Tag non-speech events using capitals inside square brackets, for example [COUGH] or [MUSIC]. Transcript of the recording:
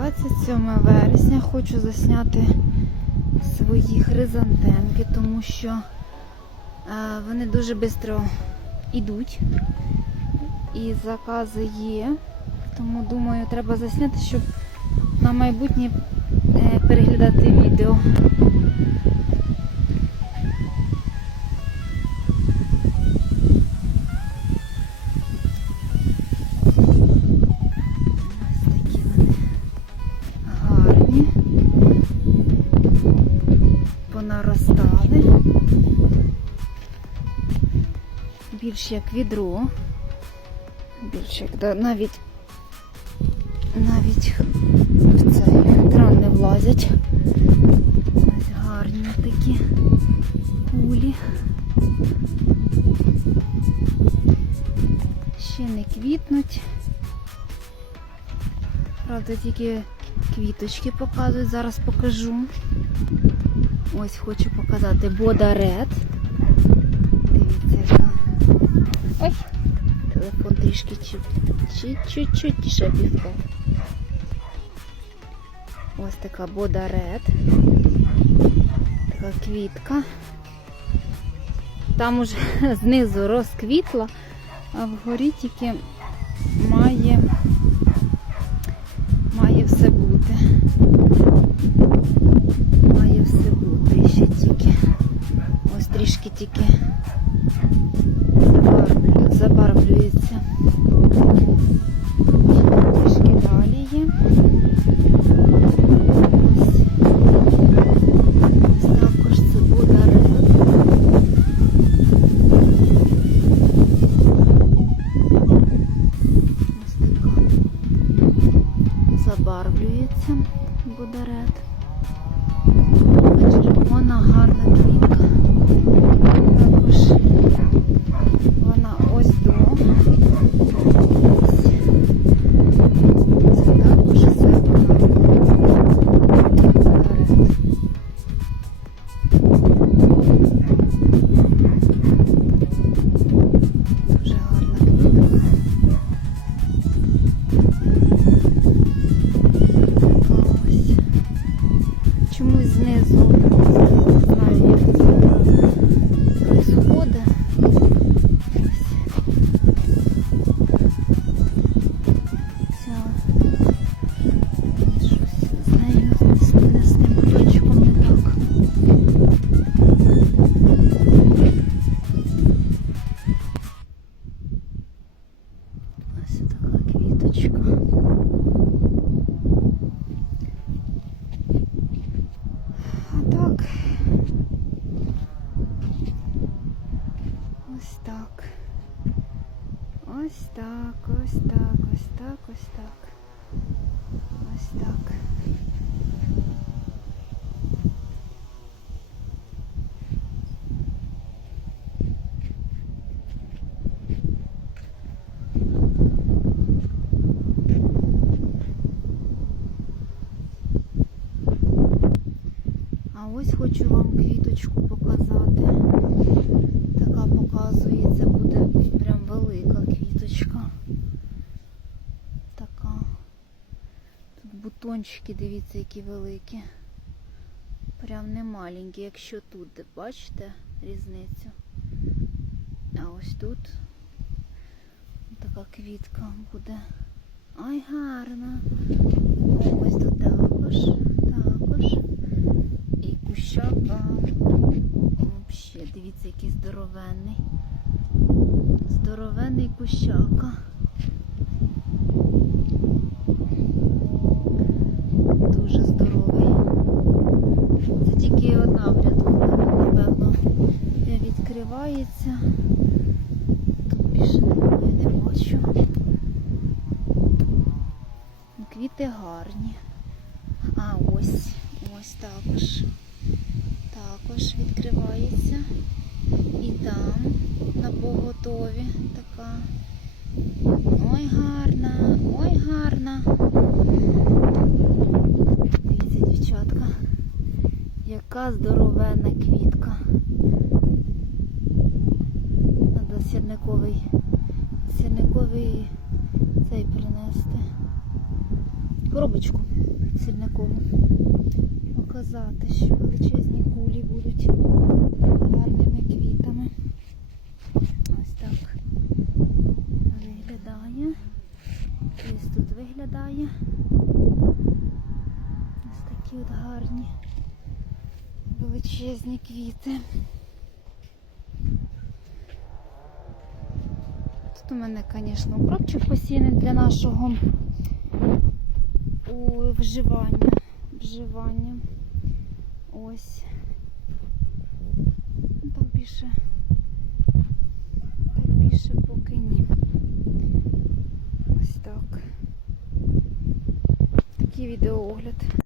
27 вересня хочу засняти свої хризантемки, тому що е, вони дуже швидко йдуть. І закази є. Тому думаю, треба засняти, щоб на майбутнє е, переглядати відео. Понаростали. Більш як відро. Більш як да, навіть навіть в цей трон не влазять. Ось гарні такі кулі. Ще не квітнуть. Правда, тільки квіточки показують. Зараз покажу. Ось хочу показати Бода Ред. Дивіться, яка. Ой, телефон трішки чуть- чуть-чуть ще півкав. Ось така Бода Ред. Така квітка. Там уже [LAUGHS] знизу розквітла, а вгорі тільки має все бути. Має все бути ще тільки. Ось трішки тільки забарвлю- забарвлюється. Трішки далі є. Також це буде. Ось така забарвлюється буде ред. Червона гарна квітка. Вона ось до. Це також все вона. Дуже. Чомусь знизу так, ось так, ось так, ось так. Ось так. А ось хочу вам квіточку показати. Бутончики, дивіться, які великі. Прям не маленькі, якщо тут, бачите різницю. А ось тут така квітка буде. Ай, гарна. Ось тут також, також. І кущака. Взагалі, дивіться, який здоровенний. Здоровенний кущака. Дуже здоровий. Це тільки одна в ряду, напевно, не відкривається. Тут більше немає, не бачу. Квіти гарні. А, ось, ось також. Також відкривається. І там на поготові така. Ой, гарна, ой, гарна. Дивіться, дівчатка, яка здоровенна квітка. Треба сірниковий, сірниковий цей принести. Коробочку сірникову. Показати, що величезні кулі будуть гарними квітами. Ось так виглядає. Ось тут виглядає. Ось такі от гарні величезні квіти. Тут у мене, звісно, укропчик посіяний для нашого у вживання. вживання. Ось. Ну, Так більше. Так більше поки ні. Ось так. Такий відеоогляд.